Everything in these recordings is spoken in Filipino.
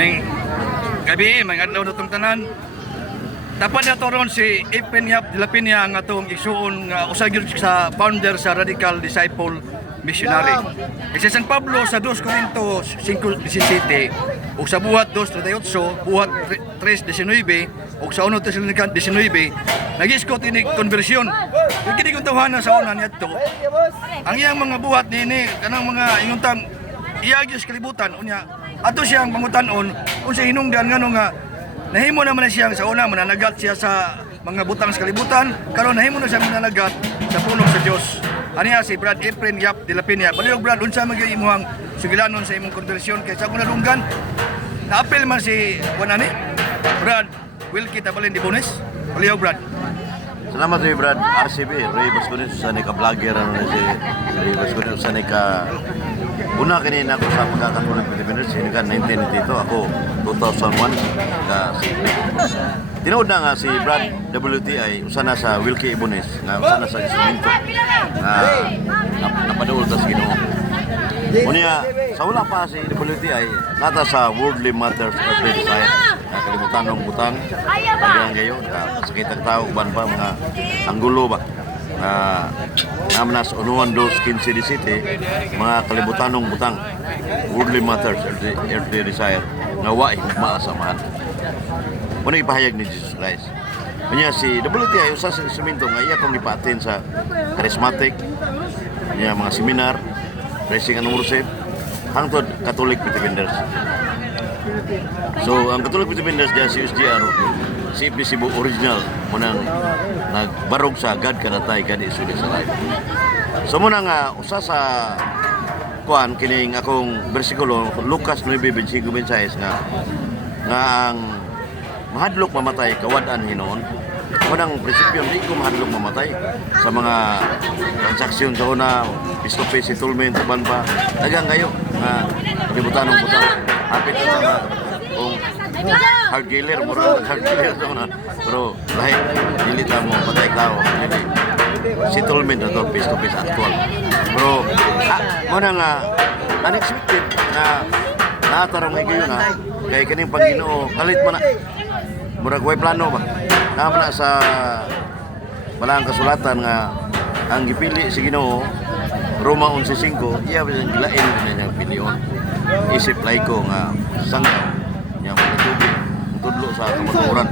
May gabi, may adlaw na itong tanan. Dapat na ron si Efren Yap de la Peña ang atong isuon nga usa gyud sa founder sa Radical Disciple Missionary. Kasi San Pablo sa 2 Corinto 5:17 ug sa buhat 2:38, buhat 3:19 ug sa 1 Tesalonica 19 nag-iskot ini konbersyon. Yung kini kung tawhana sa una niadto. Ang iyang mga buhat nini kanang mga inguntang iyagis kalibutan unya ato siyang pangutan-on unsa hinungdan ngano nga nahimo naman na siyang sa una mananagat siya sa mga butang sa kalibutan karon nahimo na siyang mananagat sa pulong sa Dios. Aniya si Brad Efren Yap de la Peña. Baliog Brad unsa man gyud imong sugilanon sa imong konbersyon kay sa akong nadunggan naapil man si Wanani Brad Wilkie Tabalin di Bones. Baliog Brad. Salamat rin Brad RCB, Ray Bascunis sa ni ka-vlogger si Ray Bascunis sa ni ka una kanina ako sa pagkakatulog ng Pilipinas, sini ka 1992, ako 2001 ka tinood na nga si Brad WTI usa na sa Wilkie Ibones nga usa na sa instrumento napaduol tas Ginoo. Unya sa wala pa si WTI nata sa Worldly Matters Earthly Desire kalimutan ng butang hanggang ngayon sakit ang tao uban pa mga anggulo ba namnas unuan 2:15 mga kalibutan ng butang Worldly Matters Earthly Desire nga wa maasamahan. Muna ipahayag ni Jesus Christ. Kanya si WTI usa sa instrumento nga iya kong ipatin sa charismatic niya mga seminar, pressing and worship hangtod Catholic Pretenders. So ang Catholic Pretenders diya si USGR si Cebu original munang nagbarog sa God kanatay God is with us alive. So muna nga usa sa kuan kining akong bersikulo Lucas 9:25 nga ang mahadlok mamatay kawad-an Hinoon. Unang prinsipyo hindi ko mahadlok mamatay sa mga transaksyon sa una face-to-face settlement uban pa dagang kayo nga kalibutan ng butang hapit na sama kung hard dealer mura hard dealer sa una pero lahi dili ta mo patay tao settlement na to face-to-face actual pero muna nga unexpected na natarong ngayon na kay kaning Panginoon kalit man na murag way plano ba na sa walang kasulatan nga ang gipili si Ginoo Roma 11:5 iya bisan gilain niyang pilion isip laiko nga sangka nya matubig tudlo sa kamatuoran.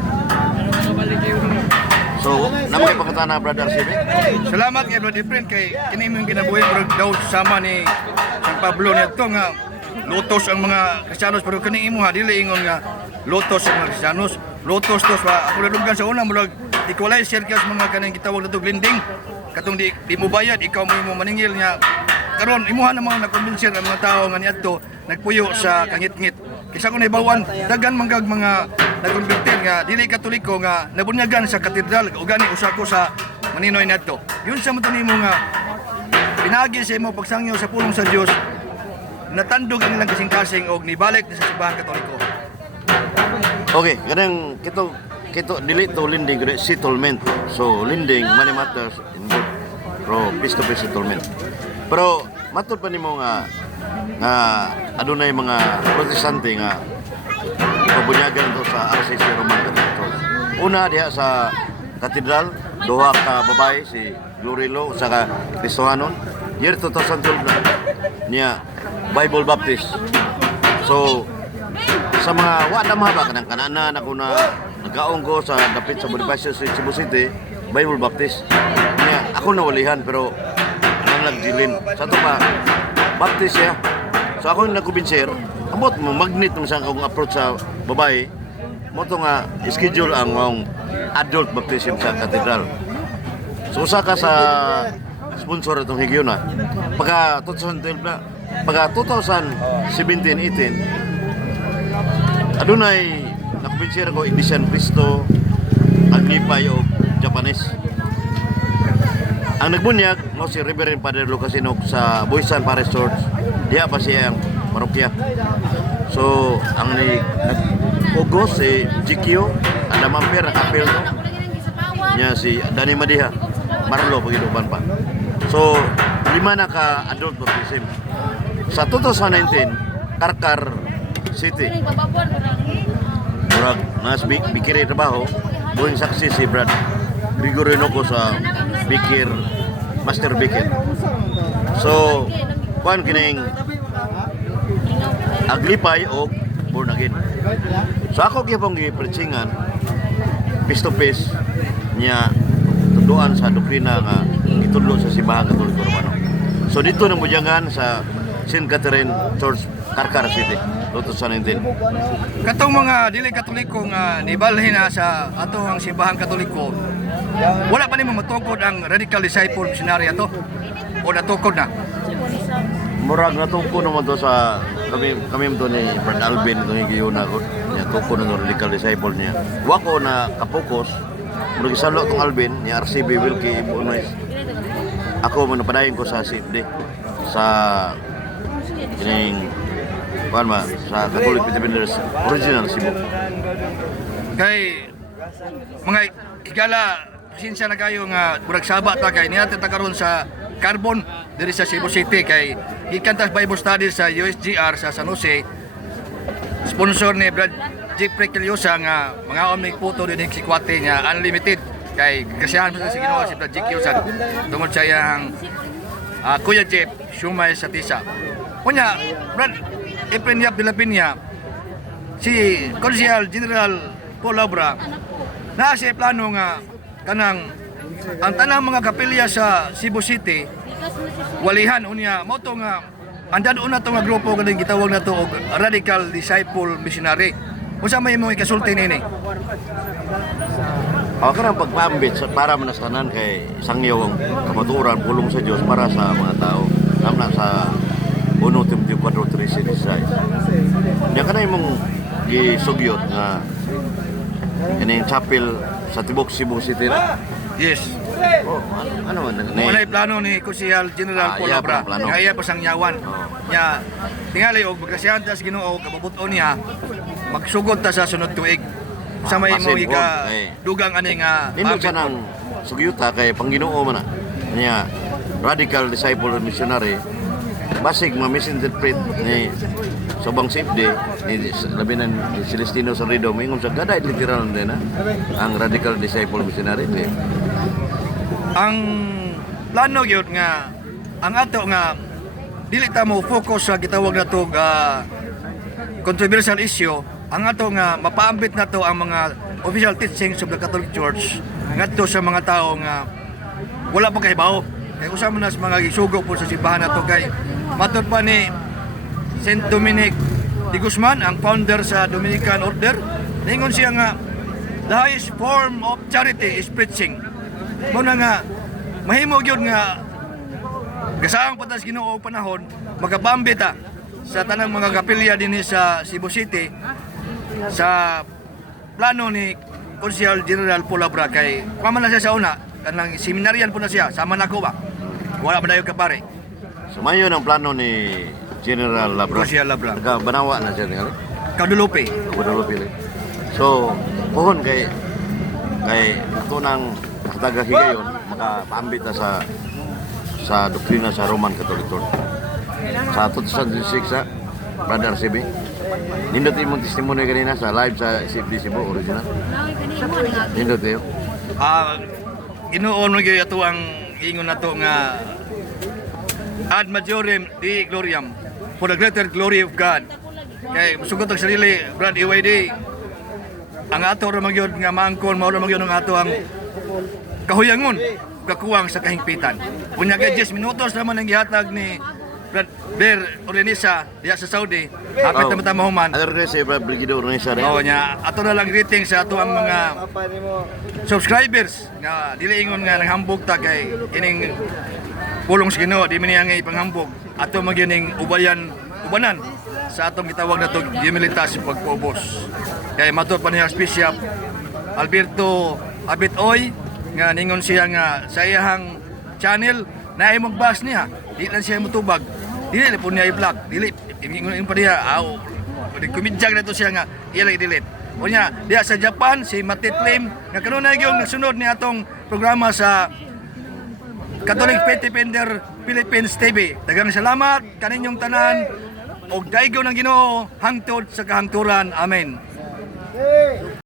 So namay pangutana brother Sibi. Salamat kay Brad Efren kay kini imong ginabuhi murag daw sama ni San Pablo niadto nga lotos ang mga Kristiyanos pero kani imo ha dili ingon nga lotos ang mga Kristiyanos. Lotos tos ba ako nadunggan sa una murag equalizer kas mga kanang gitawag nato blending katong di mo bayad ikaw mo maningil nya karon imuha na mga nakumbinser ang mga tao nga niadto nagpuyo sa kangit-ngit kisa ko naibawan dagan manggag mga nagkonvertir nga dili katoliko nga nabunyagan sa katedral ug gani usa ko sa maninoy niadto yun sa mo nimo nga pinagi sa imo pagsangyo sa pulong sa Dios natandog ang ilang kasing-kasing og nibalik na sa simbahan katoliko. Okay, ganang kito dili to lending kundi settlement. So lending money matters involved pro face-to-face settlement. Pero matud pa nimo nga adunay mga protestante nga ipabunyagan to sa RCC Roman Catholic Church. Una diha sa katedral duha ka babae si Glorilo usa ka Kristohanon year 2012 niya Bible Baptist. So sa mga wala mahaba kanang kananan ako na nagkaong ko sa dapit sa Bonifacio Street, Cebu City, Bible Baptist. Niya ako nawalihan pero nang nagjilin. Sa to pa Baptist siya. So ako yung nagkubinsir, amot mo magnet mo sa akong approach sa babae. Mo to nga schedule ang adult baptism sa katedral. So usa ka sa sponsor itong higyon na. Pagka 2012 na, pagka 2017-18 adunay nakubinsir ko Iglesia Cristo Aglipay o Japanese. Ang nagbunyag mo si Reverend Father Lucasinok sa Buisan Parish Church. Diya pa siya ang parokya. So ang nag-ugos si GQ Adamamper kapel to niya si Dani Madiha Marlo pagiduban pa. So 5 na ka adult baptism. Sa 2019 karkar City. Murag nas bikiri trabaho, buong saksi si Brad Gregorio Noco sa Bikir Master Bikir. So, kuan kining aglipay o born again. So ako gyapon gi-preachingan face to face niya tuduan sa doktrina nga itudlo sa Simbahan Katoliko Romano. So dito nang bujangan sa St. Catherine Church, Carcar City, Lotus San 19. Katong mga dili Katoliko nga nibalhin na sa atong Simbahan Katoliko, wala pa nimo matukod ang Radical Disciple Missionary ato o natukod na. Murag natungko naman to sa kami to ni Brad Alvin itong higiyuna ko niya tukko na Radical Disciple niya. Wako na kapokus murag isalo tong Alvin ni RCB Wilkie Ibunois. Ako man napadayon ko sa CFD sa kining kuan ba sa Catholic Independence Original Cebu. Kay mga higala pasensya na kayo nga murag saba ta kay niya ta karon sa Carbon diri sa Cebu City kay gikan ta Bible study sa USGR sa San Jose. Sponsor ni Brad Jeffrey Kiliosa nga mga omnig puto din si Kwate niya unlimited kay kasiyahan sa Ginoo si Brad Jeffrey Kiliosa tungod sa iyang Kuya Jeff Shumay sa Tisa. Kunya Brad Efren Yap de la Peña si Consial General Paul Labra na siya plano nga kanang ang tanang mga kapilya sa Cebu City walihan unya mo to nga andan una to nga grupo ganing gitawag na to og Radical Disciple Missionary. Unsa may imong ikasulti nini? Ako na pagpambit para manastanan kay sangyaw ang kamaturan pulong sa Dios para sa mga tao. Namna sa 1 Timoteo 4:13-16. Diya ka na imong gisugyot nga kining chapel sa Tibok Cebu City na. Yes. Oh, ano man Wala plano ni Consial General Paul iya, Labra. plano. Kaya pa sang yawan. Nya tingali og magkasiyahan ta sa Ginoo kababuton niya magsugod ta sa sunod tuig. Sa may mo Masin, ika eh. dugang ani nga Nindot sa nang sugyuta kay Pangginoo man na. Niya Radical Disciple Missionary basig ma-misinterpret ni Sobang Safety ni labinan ni Celestino Sarrido mingon sa gaday literal din na ang Radical Disciple Missionary ang plano gyud nga ang ato nga dili ta mo focus sa gitawag na to controversial issue. Ang ato nga mapaambit na to ang mga official teachings of the Catholic Church ngadto sa mga tao nga wala pa kahibaw kay usa man sa mga gisugo po sa simbahan nato kay matud pa ni Saint Dominic de Guzman ang founder sa Dominican Order ningon siya nga the highest form of charity is preaching. Muna nga mahimo gyud nga gasaang patas Ginoo og panahon magabambit ta sa tanang mga kapilya dinhi sa Cebu City sa plano ni Consial General Paul Labra kay paman na siya sa una kanang seminaryan po na siya sama nako ba wala ba dayon ka pare Sumayon ang plano ni General Labra. Consial Labra Banawa na siya tingali. Kadulupe Kabudalo pili. So, pohon kay ato nang nakatagahigayon makapaambit na sa doktrina sa Roman Catholic Church. Sa 2006 sa Brother CB. Nindot imong testimony kanina sa live sa CFD Cebu original. Nindot yun. Inuon mo gyud ato ang ingon nato nga ad majorem Dei gloriam for the greater glory of God. Kay musugot ang sarili Brad EYD ang ato ra magyud nga maangkon mao ra magyud ang ato ang kahuyangon kakuwang sa kahingpitan. Unya kay 10 minutos naman ang gihatag ni Brad Ber Orenisa diya sa Saudi. Hapit na mahuman. Ano rin si Brad Brigido Orenisa rin? Oo nya ato na lang greeting sa ato ang mga subscribers nga dili ingon nga naghambog ta kay ining pulong sa Ginoo di man niya nga ipanghambog ato magyaning ubanan sa atong gitawag na to humility sa pagpaubos. Kay matud pa niya Bishop Alberto Abitoy nga ningon siya nga sa iyang channel na ay magbas niya di lang siya mutubag dili na po niya i-vlog dili ingon pa niya kumidyag na to siya nga ilang i-delete o niya diya sa Japan si Matit Lim nga kanunay yung nasunod ni atong programa sa Catholic Faith Defender Philippines TV. Daghang salamat kaninyong tanan. ug daigo ng Ginoo hangtod sa kahangturan. Amen.